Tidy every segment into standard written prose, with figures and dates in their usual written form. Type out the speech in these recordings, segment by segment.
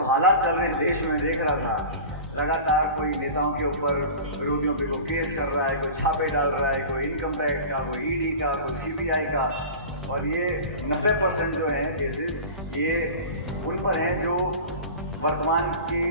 हालात चल रहे हैं देश में, देख रहा था लगातार कोई नेताओं के ऊपर, विरोधियों पे कोई केस कर रहा है, कोई छापे डाल रहा है, कोई इनकम टैक्स का, कोई ईडी का, कोई सीबीआई का। और ये 90% जो है केसेस ये उन पर हैं जो वर्तमान की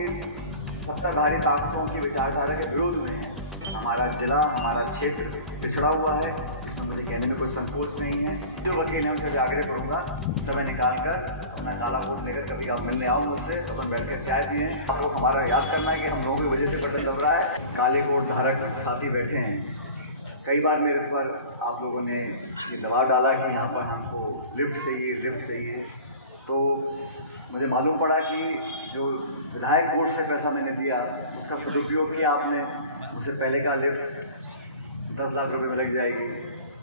सत्ताधारी ताकतों की विचारधारा के विरोध में है। हमारा जिला, हमारा क्षेत्र पिछड़ा हुआ है, इसमें मुझे कहने में कोई संकोच नहीं है। जो वकील हैं उनसे भी आग्रह करूंगा, समय निकाल कर अपना काला कोट लेकर कभी आप मिलने आओ मुझसे, तो अपन बैठ कर चाय पिए। आप लोग हमारा याद करना है कि हम लोगों की वजह से बटन दब रहा है। काले कोट धारक साथी बैठे हैं। कई बार मेरे पर आप लोगों ने ये दबाव डाला कि यहाँ पर हमको लिफ्ट चाहिए। तो मुझे मालूम पड़ा कि जो विधायक कोर्ट से पैसा मैंने दिया उसका सदुपयोग किया आपने। मुझसे पहले का लिफ्ट 10 लाख रुपए में लग जाएगी,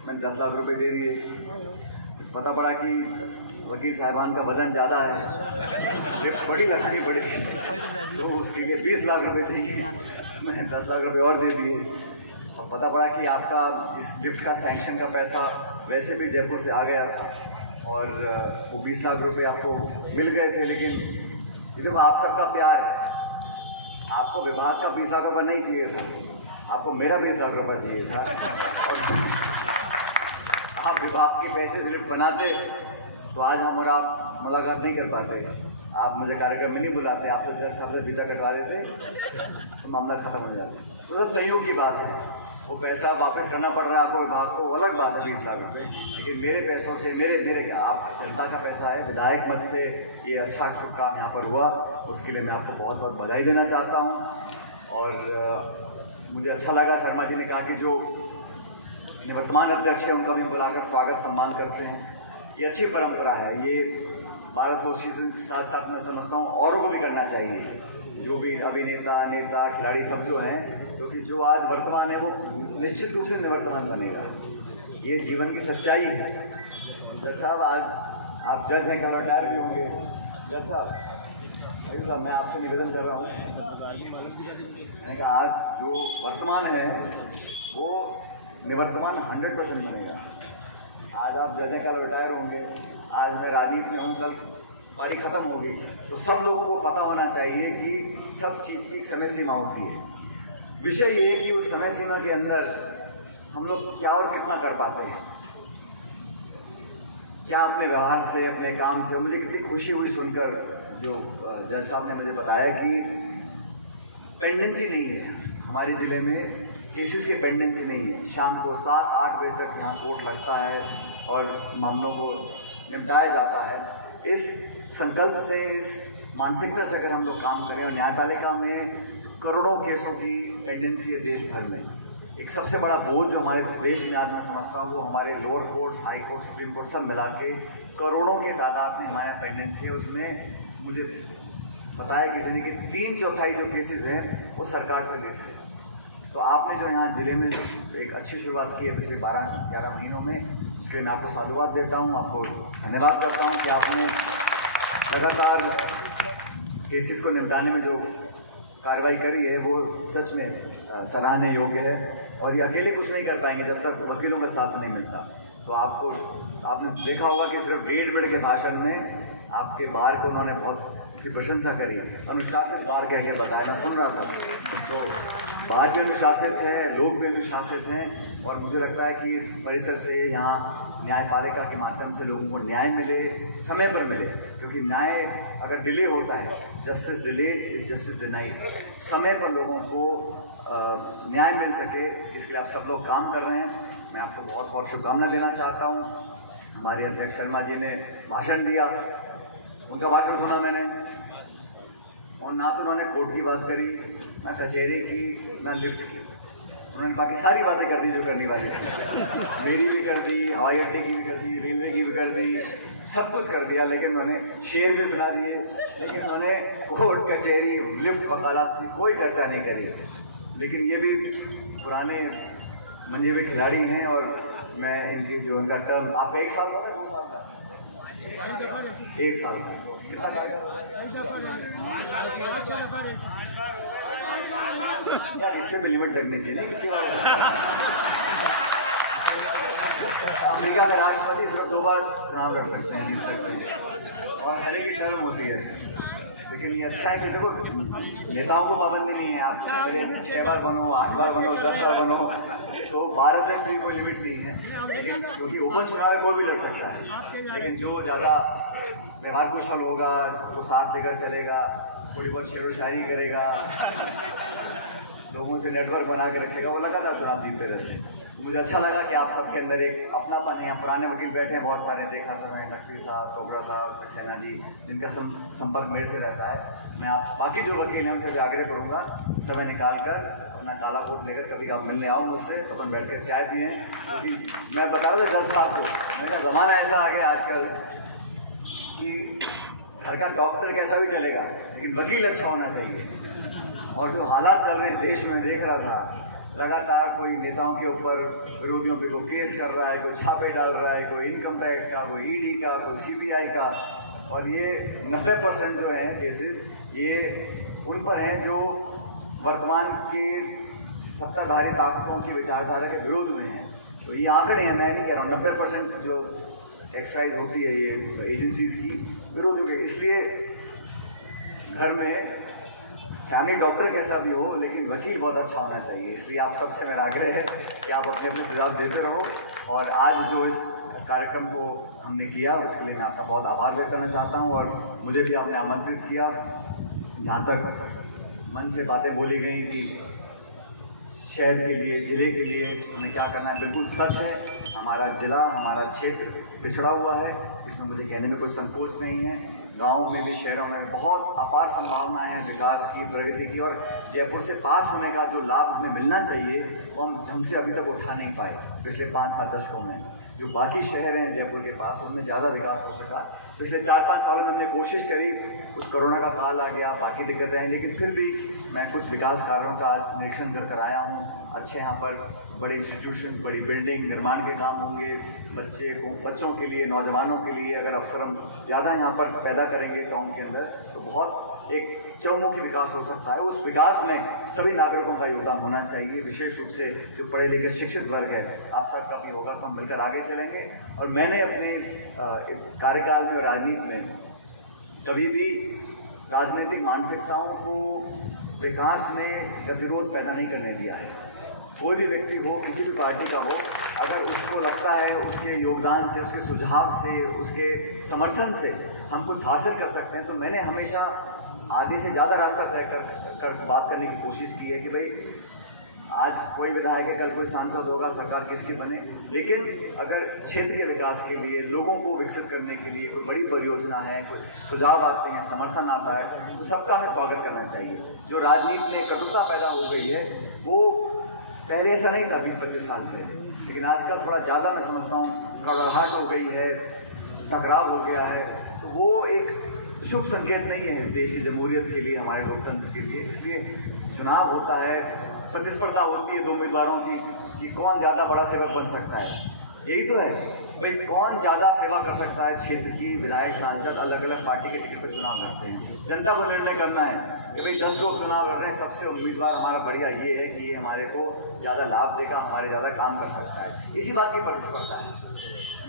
मैंने 10 लाख रुपए दे दिए। पता पड़ा कि वकील साहिबान का वजन ज़्यादा है, लिफ्ट बड़ी लगानी पड़ेगी, तो उसके लिए 20 लाख रुपए चाहिए, मैंने 10 लाख रुपए और दे दिए। और पता पड़ा कि आपका इस लिफ्ट का सैंक्शन का पैसा वैसे भी जयपुर से आ गया था और वो 20 लाख रुपए आपको मिल गए थे। लेकिन ये देखो, आप सबका प्यार है, आपको विभाग का 20 लाख रुपये नहीं चाहिए था, आपको मेरा 20 लाख रुपये चाहिए था। और आप विभाग के पैसे से लिफ्ट बनाते तो आज हम और आप मुलाकात नहीं कर पाते, आप मुझे कार्यक्रम में नहीं बुलाते, आपसे जज साहब से वीजा कटवा देते तो मामला खत्म हो जाता। तो सब संयोग की बात है। वो पैसा वापस करना पड़ रहा है आपको विभाग को, अलग बात है 20 लाख रुपए। लेकिन मेरे पैसों से, मेरे क्या, आप जनता का पैसा है, विधायक मत से ये अच्छा शुभ काम यहाँ पर हुआ, उसके लिए मैं आपको बहुत बहुत बधाई देना चाहता हूँ। और मुझे अच्छा लगा शर्मा जी ने कहा कि जो निवर्तमान अध्यक्ष है उनका भी बुलाकर स्वागत सम्मान करते हैं। ये अच्छी परंपरा है, ये बार एसोसिएशन के साथ साथ मैं समझता हूँ औरों को भी करना चाहिए। जो भी अभिनेता, नेता, खिलाड़ी सब जो हैं, क्योंकि जो आज वर्तमान है वो निश्चित रूप से निवर्तमान बनेगा, ये जीवन की सच्चाई है। जज साहब, आज आप जज हैं, कल रिटायर भी होंगे। जज साहब, अयू साहब, मैं आपसे निवेदन कर रहा हूँ, मैंने कहा आज जो वर्तमान है वो निवर्तमान 100% बनेगा। आज आप जज हैं, कल रिटायर होंगे, आज मैं राजनीति में हूँ, कल पारी खत्म होगी। तो सब लोगों को पता होना चाहिए कि सब चीज़ की समय सीमा होती है। विषय ये है कि उस समय सीमा के अंदर हम लोग क्या और कितना कर पाते हैं, क्या अपने व्यवहार से, अपने काम से। मुझे कितनी खुशी हुई सुनकर जो जज साहब ने मुझे बताया कि पेंडेंसी नहीं है हमारे ज़िले में, केसेस की पेंडेंसी नहीं है। शाम को 7-8 बजे तक यहाँ कोर्ट लगता है और मामलों को निपटाया जाता है। इस संकल्प से, इस मानसिकता से अगर हम लोग काम करें, और न्यायपालिका में करोड़ों केसों की पेंडेंसी है देश भर में। एक सबसे बड़ा बोझ जो हमारे देश में आज मैं समझता हूँ वो हमारे lower court, high court, supreme court सब मिला के करोड़ों के तादाद में हमारे यहाँ पेंडेंसी है। उसमें मुझे बताया किसी ने कि 3/4 जो केसेस हैं वो सरकार से लेट है। तो आपने जो यहाँ जिले में जो एक अच्छी शुरुआत की है पिछले 12-11 महीनों में, उसके लिए मैं आपको साधुवाद देता हूँ, आपको धन्यवाद करता हूँ कि आपने लगातार केसेस को निपटाने में जो कार्रवाई करी है वो सच में सराहनीय योग्य है। और ये अकेले कुछ नहीं कर पाएंगे जब तक वकीलों का साथ नहीं मिलता। तो आपने देखा होगा कि सिर्फ 1.5 मिनट के भाषण में आपके बार को उन्होंने बहुत उसकी प्रशंसा करी, अनुशासित बार कह के बताया, मैं सुन रहा था। तो बार भी अनुशासित है, लोग भी अनुशासित हैं, और मुझे लगता है कि इस परिसर से यहाँ न्यायपालिका के माध्यम से लोगों को न्याय मिले, समय पर मिले। क्योंकि न्याय अगर डिले होता है, justice delayed is justice denied, समय पर लोगों को न्याय मिल सके, इसके लिए आप सब लोग काम कर रहे हैं। मैं आपको बहुत बहुत शुभकामना देना चाहता हूँ। हमारे अध्यक्ष शर्मा जी ने भाषण दिया, उनका भाषण सुना मैंने, और ना तो उन्होंने कोर्ट की बात करी, ना कचहरी की, ना लिफ्ट की। उन्होंने बाकी सारी बातें कर दी जो करनी वाली थी, मेरी भी कर दी, हवाई अड्डे की भी कर दी, रेलवे की भी कर दी, सब कुछ कर दिया। लेकिन उन्होंने शेर भी सुना दिए, लेकिन उन्होंने कोर्ट, कचहरी, लिफ्ट, वकालत की कोई चर्चा नहीं करी। लेकिन ये भी पुराने मंजे हुए खिलाड़ी हैं, और मैं इनकी जो उनका टर्म, आपका 1 साल का था, 2 साल का? 1 साल का। कितना यार, इसमें भी लिमिट लगनी चाहिए। कितनी बार अमेरिका के राष्ट्रपति सिर्फ 2 बार चुनाव लड़ सकते हैं, जीत सकते हैं, और हर एक की टर्म होती है। लेकिन ये अच्छा है कि देखो नेताओं को पाबंदी नहीं है, आप 6 बार बनो, 8 बार बनो, 10 बार बनो, तो भारत देश में कोई लिमिट नहीं है। लेकिन क्योंकि ओपन चुनाव में कोई भी लड़ सकता है, लेकिन जो ज़्यादा व्यवहार कुशल होगा, सबको साथ लेकर चलेगा, थोड़ी बहुत शेरो शायरी करेगा, लोगों से नेटवर्क बना के रखेगा, वो लगातार चुनाव जीतते रहते हैं। तो मुझे अच्छा लगा कि आप सबके अंदर एक अपनापन है। यहाँ पुराने वकील बैठे हैं बहुत सारे, देखा था मैं, नकवी साहब, कोबरा साहब, सक्सेना जी, जिनका संपर्क मेरे से रहता है। मैं आप बाकी जो वकील हैं उनसे भी आग्रह करूँगा समय निकाल कर अपना काला कोट लेकर कभी आप मिलने आओ मुझसे, तो अपन बैठ कर चाय पिए। क्योंकि मैं बता रहा था जज साहब को, मैंने कहा ज़माना ऐसा आ गया आजकल कि घर का डॉक्टर कैसा भी चलेगा, लेकिन वकील अच्छा होना चाहिए। और जो हालात चल रहे हैं देश में, देख रहा था लगातार कोई नेताओं के ऊपर, विरोधियों पे कोई केस कर रहा है, कोई छापे डाल रहा है, कोई इनकम टैक्स का, कोई ईडी का, कोई सीबीआई का। और ये 90% जो है केसेस ये उन पर हैं जो वर्तमान के सत्ताधारी ताकतों की विचारधारा के विरोध में हैं। तो ये आंकड़े हैं, मैं नहीं कह रहा हूँ, 90% जो एक्सरसाइज होती है ये एजेंसीज की विरोधियों के। इसलिए घर में फैमिली डॉक्टर कैसा भी हो, लेकिन वकील बहुत अच्छा होना चाहिए। इसलिए आप सबसे मेरा आग्रह है कि आप अपने अपने सुझाव देते रहो। और आज जो इस कार्यक्रम को हमने किया उसके लिए मैं आपका बहुत आभार व्यक्त करना चाहता हूँ। और मुझे भी आपने आमंत्रित किया। जहाँ तक मन से बातें बोली गई कि शहर के लिए, ज़िले के लिए हमें क्या करना है, बिल्कुल सच है। हमारा ज़िला, हमारा क्षेत्र पिछड़ा हुआ है, इसमें मुझे कहने में कोई संकोच नहीं है। गाँव में भी, शहरों में बहुत अपार संभावनाएं हैं विकास की, प्रगति की। और जयपुर से पास होने का जो लाभ हमें मिलना चाहिए वो हम ढंग से अभी तक उठा नहीं पाए पिछले 5-7 दशकों में। जो बाकी शहर हैं जयपुर के पास, उनमें ज़्यादा विकास हो सका। पिछले 4-5 सालों में हमने कोशिश करी, कुछ कोरोना का काल आ गया, बाकी दिक्कतें हैं, लेकिन फिर भी मैं कुछ विकास कार्यों का आज निरीक्षण कर आया हूँ। अच्छे यहाँ पर बड़े इंस्टीट्यूशंस, बड़ी बिल्डिंग निर्माण के काम होंगे। बच्चों के लिए, नौजवानों के लिए अगर अवसर हम ज़्यादा यहाँ पर पैदा करेंगे टाउन के अंदर, तो बहुत एक चौमुखी विकास हो सकता है। उस विकास में सभी नागरिकों का योगदान होना चाहिए, विशेष रूप से जो पढ़े लिखे शिक्षित वर्ग है। आप सबका भी होगा तो हम मिलकर आगे चलेंगे। और मैंने अपने कार्यकाल में, राजनीति में कभी भी राजनीतिक मानसिकताओं को विकास में गतिरोध पैदा नहीं करने दिया है। कोई भी व्यक्ति हो, किसी भी पार्टी का हो, अगर उसको लगता है उसके योगदान से, उसके सुझाव से, उसके समर्थन से हम कुछ हासिल कर सकते हैं, तो मैंने हमेशा आधे से ज़्यादा रास्ता तय कर बात करने की कोशिश की है कि भाई आज कोई विधायक है, कल कोई सांसद होगा, सरकार किसकी बने, लेकिन अगर क्षेत्र के विकास के लिए, लोगों को विकसित करने के लिए कोई बड़ी परियोजना है, कोई सुझाव आते हैं, समर्थन आता है, तो सबका हमें स्वागत करना चाहिए। जो राजनीति में कटुता पैदा हो गई है वो पहले ऐसा नहीं था 20-25 साल पहले, लेकिन आजकल थोड़ा ज़्यादा मैं समझता हूँ कड़वाहट हो गई है, टकराव हो गया है। तो वो एक शुभ संकेत नहीं है इस देश की जमहूरियत के लिए, हमारे लोकतंत्र के लिए। इसलिए चुनाव होता है, प्रतिस्पर्धा होती है 2 उम्मीदवारों की कि कौन ज़्यादा बड़ा सेवक बन सकता है। यही तो है भाई, कौन ज़्यादा सेवा कर सकता है क्षेत्र की। विधायक, सांसद अलग अलग पार्टी के टिकट पर चुनाव लड़ते हैं। जनता को निर्णय करना है कि भाई 10 लोग चुनाव लड़ रहे हैं, सबसे उम्मीदवार हमारा बढ़िया ये है कि ये हमारे को ज़्यादा लाभ देगा, हमारे ज़्यादा काम कर सकता है। इसी बात की प्रतिस्पर्धा है।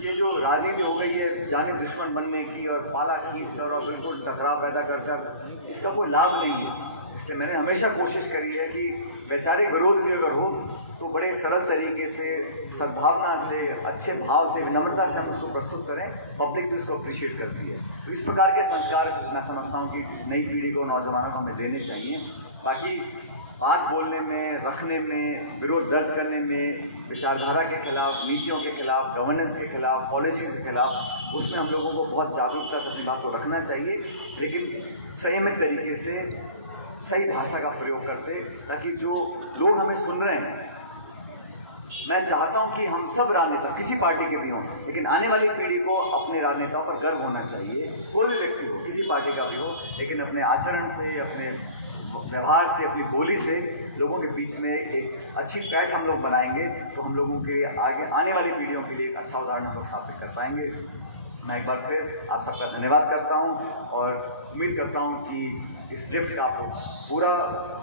ये जो राजनीति हो गई है जाने दुश्मन बनने की और पाला खींच कर और बिल्कुल टकराव पैदा कर, इसका कोई लाभ नहीं है। इसलिए मैंने हमेशा कोशिश करी है कि वैचारिक विरोध भी अगर हो तो बड़े सरल तरीके से, सद्भावना से, अच्छे भाव से, विनम्रता से हम उसको प्रस्तुत करें। पब्लिक भी उसको अप्रिशिएट करती है। तो इस प्रकार के संस्कार मैं समझता हूँ कि नई पीढ़ी को, नौजवानों को हमें देने चाहिए। बाकी बात बोलने में, रखने में, विरोध दर्ज करने में, विचारधारा के खिलाफ, नीतियों के खिलाफ, गवर्नेंस के खिलाफ, पॉलिसीज के खिलाफ, उसमें हम लोगों को बहुत जागरूकता से अपनी बात को रखना चाहिए, लेकिन संयमित तरीके से सही भाषा का प्रयोग करते, ताकि जो लोग हमें सुन रहे हैं, मैं चाहता हूं कि हम सब राजनेता किसी पार्टी के भी हों, लेकिन आने वाली पीढ़ी को अपने राजनेताओं पर गर्व होना चाहिए। कोई भी व्यक्ति हो, किसी पार्टी का भी हो, लेकिन अपने आचरण से, अपने व्यवहार से, अपनी बोली से लोगों के बीच में एक अच्छी पैठ हम लोग बनाएंगे तो हम लोगों के आगे आने वाली पीढ़ियों के लिए एक अच्छा उदाहरण हम लोग स्थापित कर पाएंगे। मैं एक बार फिर आप सबका धन्यवाद करता हूं और उम्मीद करता हूं कि इस लिफ्ट का आप पूरा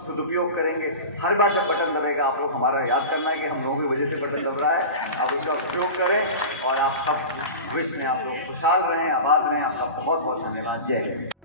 सदुपयोग करेंगे। हर बार जब बटन दबेगा आप लोग हमारा याद करना है कि हम लोगों की वजह से बटन दब रहा है, आप उसका उपयोग करें और आप सब विश्व में आप लोग खुशहाल रहें, आबाद रहें। आपका बहुत बहुत धन्यवाद। जय हिंद।